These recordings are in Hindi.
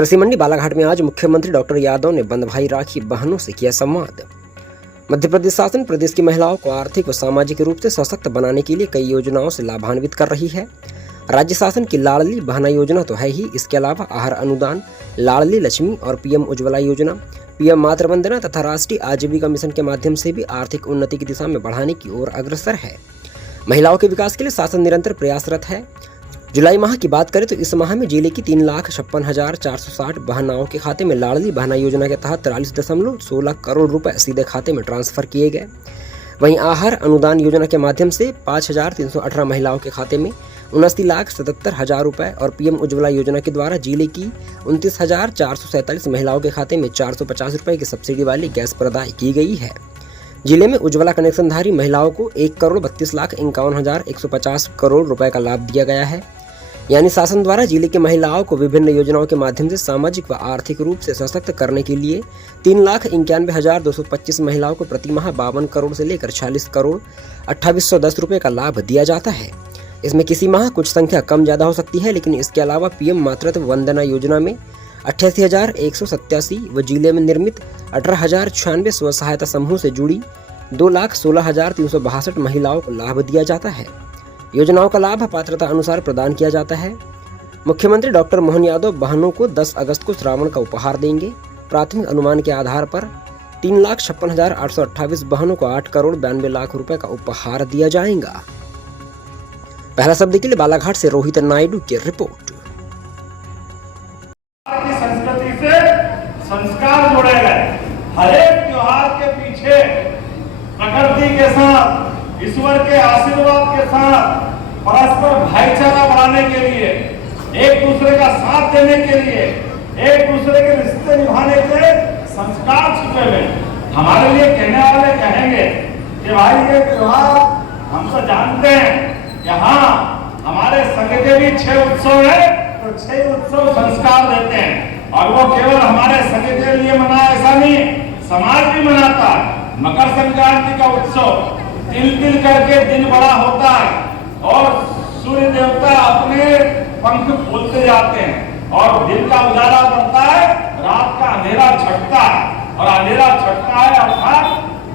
कृषि मंडी बालाघाट में आज मुख्यमंत्री डॉक्टर यादव ने बंध भाई राखी बहनों से किया संवाद। मध्य प्रदेश शासन प्रदेश की महिलाओं को आर्थिक व सामाजिक रूप से सशक्त बनाने के लिए कई योजनाओं से लाभान्वित कर रही है। राज्य शासन की लाडली बहना योजना तो है ही, इसके अलावा आहार अनुदान, लाडली लक्ष्मी और पीएम उज्ज्वला योजना, पीएम मातृ वंदना तथा राष्ट्रीय आजीविका मिशन के माध्यम से भी आर्थिक उन्नति की दिशा में बढ़ाने की ओर अग्रसर है। महिलाओं के विकास के लिए शासन निरंतर प्रयासरत है। जुलाई माह की बात करें तो इस माह में जिले की 3,56,460 बहनाओं के खाते में लाडली बहना योजना के तहत 43.16 करोड़ रुपए सीधे खाते में ट्रांसफर किए गए। वहीं आहार अनुदान योजना के माध्यम से 5,318 महिलाओं के खाते में 79,77,000 रुपए और पीएम उज्ज्वला योजना के द्वारा जिले की 29,447 महिलाओं के खाते में 450 रुपए की सब्सिडी वाली गैस प्रदाय की गई है। जिले में उज्ज्वला कनेक्शनधारी महिलाओं को 1,32,51,150 करोड़ रुपए का लाभ दिया गया है। यानी शासन द्वारा जिले के महिलाओं को विभिन्न योजनाओं के माध्यम से सामाजिक व आर्थिक रूप से सशक्त करने के लिए 3,91,225 महिलाओं को प्रति माह 52 करोड़ से लेकर 46 करोड़ 2,810 रुपए का लाभ दिया जाता है। इसमें किसी माह कुछ संख्या कम ज्यादा हो सकती है, लेकिन इसके अलावा पीएम मातृत्व वंदना योजना में 88,187 व जिले में निर्मित 18,096 स्व सहायता समूह से जुड़ी 2,16,362 महिलाओं को लाभ दिया जाता है। योजनाओं का लाभ पात्रता अनुसार प्रदान किया जाता है। मुख्यमंत्री डॉक्टर मोहन यादव बहनों को 10 अगस्त को श्रावण का उपहार देंगे। प्राथमिक अनुमान के आधार पर 3,56,828 बहनों को 8 करोड़ 92 लाख रुपए का उपहार दिया जाएगा। पहला शब्द के लिए बालाघाट से रोहित नायडू की रिपोर्ट। संस्कृति से संस्कार जोड़े गए। हर एक त्योहार के पीछे प्रकृति के साथ, ईश्वर के आशीर्वाद के साथ परस्पर भाईचारा बढ़ाने के लिए, एक दूसरे का साथ देने के लिए, एक दूसरे के रिश्ते निभाने के संस्कार छुपे हुए। हमारे लिए कहने वाले कहेंगे कि भाई ये त्योहार हम तो जानते हैं कि हाँ हमारे संघ के भी 6 उत्सव है, तो 6 उत्सव संस्कार देते हैं। और वो केवल हमारे संघ के लिए मना ऐसा नहीं, समाज भी मनाता है। मकर संक्रांति का उत्सव तिल तिल करके दिन बड़ा होता है और सूर्य देवता अपने पंख खोलते जाते हैं और दिन का उजाला बढ़ता है, रात का अंधेरा छटता है और अंधेरा छटता है अर्थात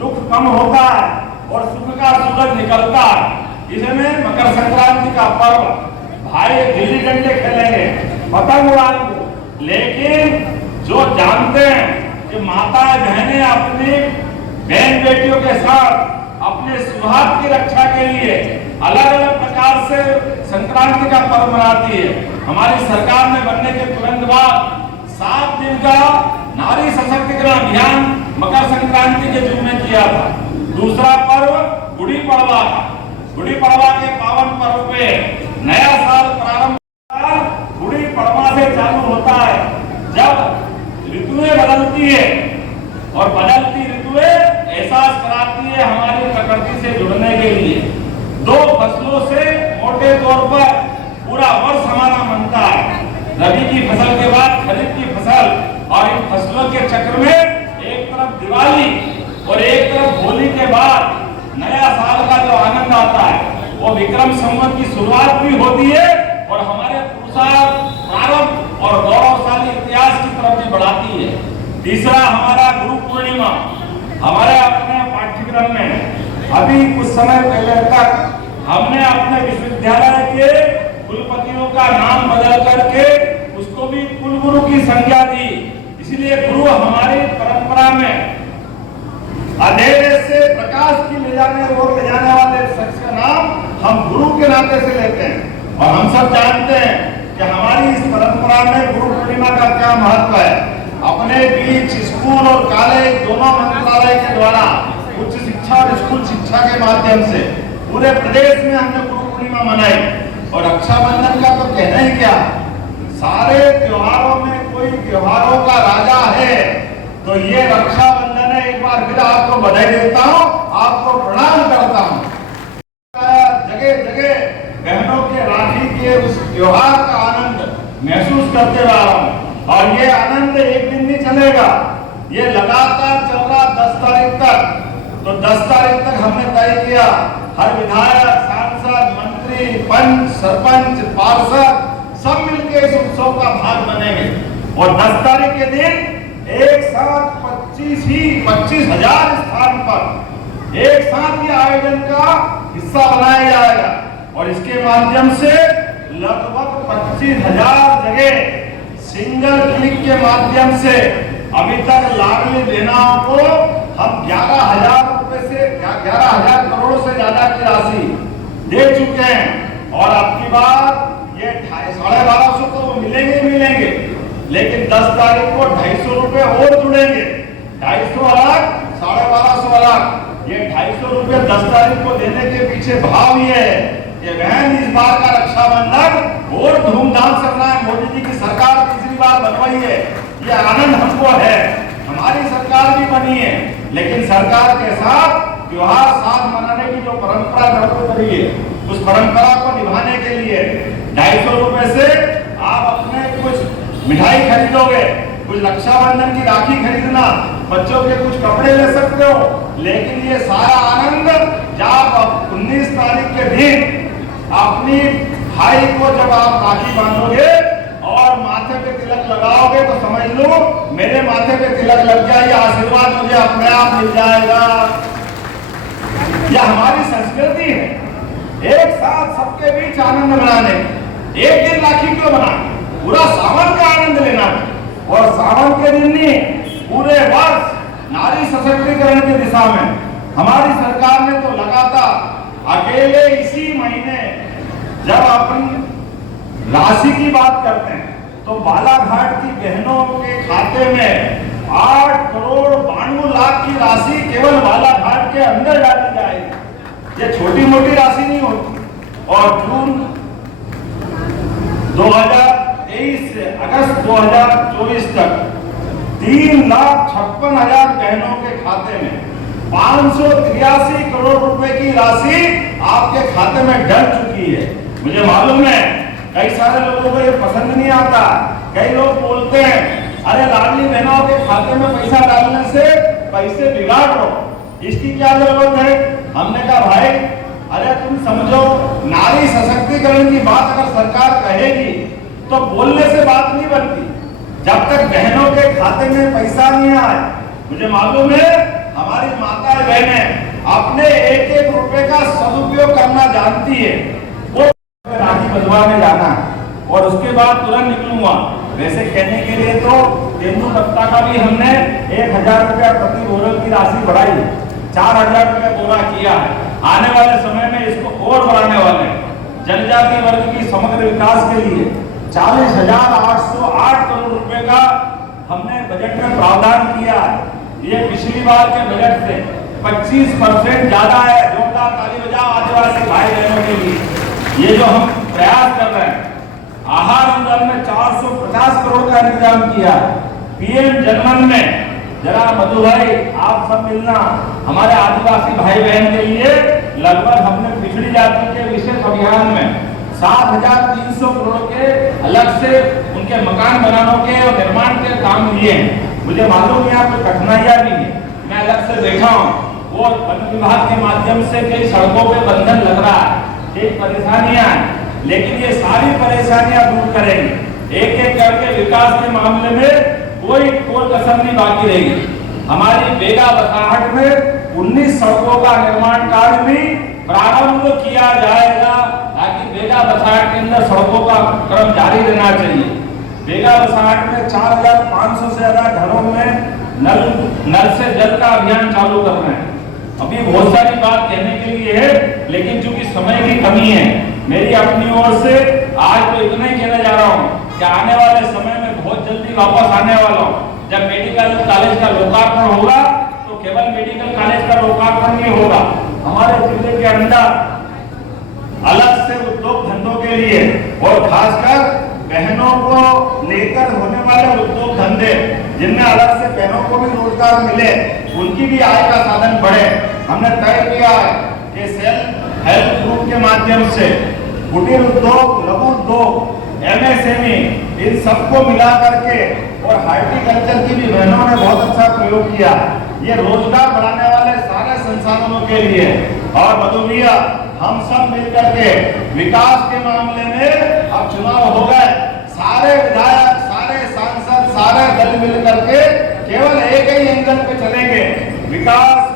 दुख कम होता है और सुख का सूरज निकलता है। इसमें मकर संक्रांति का पर्व भाई गिल्ली डंडे खेलेंगे, पतंग उड़ाएंगे, लेकिन जो जानते हैं कि माता बहनें अपनी बहन बेटियों के साथ अपने सुहाग की रक्षा के लिए अलग अलग प्रकार से संक्रांति का पर्व मनाती है। हमारी सरकार ने बनने के तुरंत बाद 7 दिन का नारी सशक्तिकरण अभियान मकर संक्रांति के जुग में किया था। दूसरा पर्व गुड़ी पड़वा का, गुड़ी पड़वा के पावन पर्व पे नया साल प्रारंभ गुड़ी पड़वा से चालू होता है, जब ऋतुएं बदलती है और बदलती ऋतुएं एहसास कराती है हमारी प्रकृति से जुड़ने के लिए। 2 फसलों से मोटे तौर पर पूरा वर्ष हमारा बनता है। रबी की फसल के बाद खरीफ की फसल, और इन फसलों के चक्र में एक तरफ दिवाली और एक तरफ होली के बाद नया साल का जो आनंद आता है वो विक्रम संवत की शुरुआत भी होती है और हमारे पुरुषार्थ, प्रारंभ और गौरवशाली इतिहास की तरफ भी बढ़ाती है। तीसरा हमारा गुरु पूर्णिमा। हमारे अपने पाठ्यक्रम में अभी कुछ समय पहले तक हमने अपने विश्वविद्यालय के कुलपतियों का नाम बदल करके उसको भी कुलगुरु की संज्ञा दी। इसलिए गुरु हमारी परंपरा में अंधेरे से प्रकाश की ले जाने वाले शख्स का नाम हम गुरु के नाते से लेते हैं। और हम सब जानते हैं कि हमारी इस परंपरा में गुरु पूर्णिमा का क्या महत्व है। अपने बीच स्कूल और कॉलेज दोनों मंत्रालय के द्वारा उच्च शिक्षा और स्कूल शिक्षा के माध्यम से पूरे प्रदेश में हमने गुरु पूर्णिमा मनाई। और रक्षाबंधन का तो कहना ही क्या, सारे त्योहारों में कोई त्योहारों का राजा है तो ये रक्षाबंधन है। एक बार फिर आपको बधाई देता हूँ, आपको प्रणाम करता हूँ। जगह जगह बहनों के राखी के उस त्योहार का आनंद महसूस करते रहा हूँ और ये आनंद एक दिन नहीं चलेगा, ये लगातार चल रहा 10 तारीख तक। तो 10 तारीख तक हमने तय किया हर विधायक, सांसद, मंत्री, पंच, सरपंच, पार्षद सब मिलकर इस उत्सव का भाग बनेंगे और 10 तारीख के दिन एक साथ 25,000 स्थान पर एक साथ ये आयोजन का हिस्सा बनाया जाएगा और इसके माध्यम से लगभग 25,000 जगह सिंगल क्लिक के माध्यम से अभी तक लाडली बहनों को हम 11,000 रुपए से 11,000 करोड़ से ज्यादा की राशि दे चुके हैं और अब की बार ये 1250 तो मिलेंगे, लेकिन 10 तारीख को 250 रुपए और जुड़ेंगे। 250 अलग, 1250 अलग। ये 250 रुपए 10 तारीख को देने के पीछे भाव ये है कि बहन इस बार का रक्षाबंधन और धूमधाम से मनाए। मोदी जी की सरकार तीसरी बार बनवाई है, ये आनंद हमको है। हमारी सरकार भी बनी है, लेकिन सरकार के साथ त्योहार साथ मनाने की जो परंपरा लागू करी है, उस परंपरा को निभाने के लिए 250 रुपए से आप अपने कुछ मिठाई खरीदोगे, कुछ रक्षाबंधन की राखी खरीदना, बच्चों के कुछ कपड़े ले सकते हो, लेकिन ये सारा आनंद जब 19 तारीख के दिन अपनी भाई को जब आप राखी बांधोगे और माथे पे तिलक लगाओगे तो समझ लो मेरे माथे पे तिलक लग गया, ये आशीर्वाद मुझे अपने आप मिल जाएगा। यह हमारी संस्कृति है, एक साथ सबके बीच आनंद मनाने। एक दिन राखी क्यों बनाए, पूरा सावन का आनंद लेना और सावन के दिन नहीं पूरे वर्ष नारी सशक्तिकरण की दिशा में हमारी सरकार ने तो लगातार अकेले इसी महीने जब अपन राशि की बात करते हैं तो बालाघाट की बहनों के खाते में 8 करोड़ 92 लाख की राशि केवल बालाघाट के अंदर डाली जाएगी। ये छोटी मोटी राशि नहीं होती। और जून 2023 से अगस्त 2024 तक 3,56,000 बहनों के खाते में 583 करोड़ रुपए की राशि आपके खाते में डल चुकी है। मुझे मालूम है कई सारे लोगों को ये पसंद नहीं आता, कई लोग बोलते हैं अरे लाडली बहनों के खाते में पैसा डालने से पैसे बिगाड़ रहे हो, इसकी क्या जरूरत है। हमने कहा भाई अरे तुम समझो नारी सशक्तिकरण की बात अगर सरकार कहेगी तो बोलने से बात नहीं बनती, जब तक बहनों के खाते में पैसा नहीं आए। मुझे मालूम है हमारी माताएं बहनें अपने एक एक रुपए का सदुपयोग करना जानती है। वो राखी बंधवाने जाना और उसके बाद तुरंत निकलूंगा। वैसे कहने के लिए तो तेंदुपत्ता का भी हमने 1,000 रुपया प्रति बोरल की राशि बढ़ाई, 4,000 रुपया बोरा किया है। आने वाले समय में इसको और बढ़ाने वाले हैं। जनजाति वर्ग की समग्र विकास के लिए 40,808 करोड़ रुपए का हमने बजट में प्रावधान किया है। ये पिछली बार के बजट से 25% ज्यादा है। जोरदार ताली बजाओ आदिवासी भाई बहनों के लिए। ये जो हम प्रयास कर रहे हैं, आहार अनुदान में 450 करोड़ का इंतजाम किया है। पीएम जनमन में जरा मधु भाई आप सब मिलना, हमारे आदिवासी भाई बहन के लिए लगभग हमने पिछड़ी जाति के विशेष अभियान में 7,300 करोड़ के अलग से उनके मकान बनाने के और निर्माण के काम लिए हैं। मुझे मालूम है आपको कठिनाइयां भी है, मैं अलग से बैठा हूँ और वन विभाग के माध्यम से कई सड़कों पे बंधन लग रहा है, कई परेशानियां हैं, लेकिन ये सारी परेशानियां दूर करेंगे। एक एक करके विकास के मामले में कोई कसर नहीं बाकी रहेगी। हमारी बेगा बसाहट में 19 सड़कों का निर्माण कार्य भी प्रारंभ किया जाएगा ताकि बेगा बसाहट के अंदर सड़कों का क्रम जारी रहना चाहिए। बेगा बसाहट में 4,500 से ज्यादा घरों में नल से जल का अभियान चालू कर रहे हैं। अभी बहुत सारी बात कहने के लिए है, लेकिन चूंकि समय की कमी है, मेरी अपनी ओर से आज तो इतना ही कहने जा रहा हूँ कि आने वाले समय में बहुत जल्दी वापस आने वाला हूँ। जब मेडिकल कॉलेज का लोकार्पण होगा तो केवल मेडिकल कॉलेज का लोकार्पण नहीं होगा, हमारे जिले के अंदर अलग से उद्योग धंधों के लिए और खासकर बहनों को लेकर होने वाले उद्योग धंधे जिनमें अलग से बहनों को भी रोजगार मिले, उनकी भी आय का साधन बढ़े। हमने तय किया है कि सेल्फ हेल्प ग्रुप के माध्यम से कुटीर उद्योग, लघु उद्योग, MSME इन सबको मिला करके और हार्टिकल्चर की भी बहनों ने बहुत अच्छा प्रयोग किया। ये रोजगार बढ़ाने वाले सारे संसाधनों के लिए और मधुमिया हम सब मिलकर के विकास के मामले में अब चुनाव हो गए, सारे विधायक, सारे सांसद, विकास